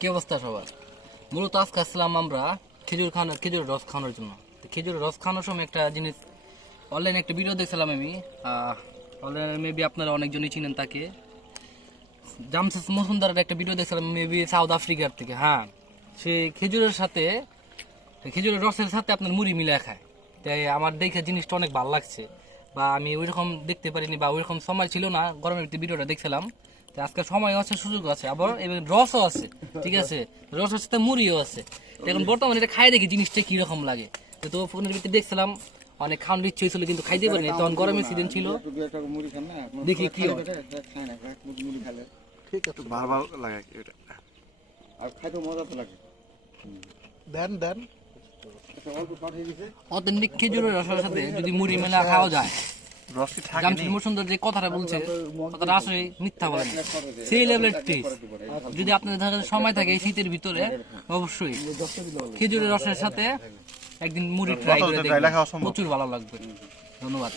কি অবস্থা সবার? মূলত আজকে আসলাম আমরা খেজুরের রস খাওয়ানোর জন্য। খেজুরের রস খাওয়ানোর সময় একটা জিনিস অনলাইনে একটা ভিডিও দেখছিলাম আমি। অনলাইনে মেবি আপনারা অনেকজনই চিনেন তাকে। জামসেস মজুমদারের একটা ভিডিও দেখছিলাম মেবি সাউথ আফ্রিকার থেকে। হ্যাঁ, সে খেজুরের রসের সাথে আপনার মুড়ি মিলে খায়। তাই আমার দেখে জিনিসটা অনেক ভালো লাগছে, বা আমি ওইরকম দেখতে পারিনি বা ওইরকম সময় ছিল না, গরমের ভিতরে ভিডিওটা দেখছিলাম। তো আজকে সময় আছে, সুযোগ আছে, আবার এবং রসও আছে। ঠিক আছে, রসের সাথে মুড়িও আছে। এখন বর্তমানে এটা খাই দেখি জিনিসটা কিরকম লাগে। তো ফোনের ভিতরে দেখছিলাম, অনেক খাওয়ানোর ইচ্ছে হয়েছিল কিন্তু খাইতে পারিনি, তখন গরমের সিজন ছিল। দেখি কি হয়। ঠিক আছে, ভালো লাগে এটা। আর খাইতে মজা তো লাগে। দেন দেন অথেন্টিক খেজুরের রসের সাথে যদি মুড়ি মেলা খাওয়া যায়, রসটি থাকে জামশেদ মজুমদার যে কথাটা বলছে, কথাটা আসলে মিথ্যা বলে না। সেই লেভেলের টেস্ট যদি আপনাদের কাছে সময় থাকে এই শীতের ভিতরে, অবশ্যই খেজুরের রসের সাথে একদিন মুড়ি ট্রাই করে দেখবেন, প্রচুর ভালো লাগবে। ধন্যবাদ।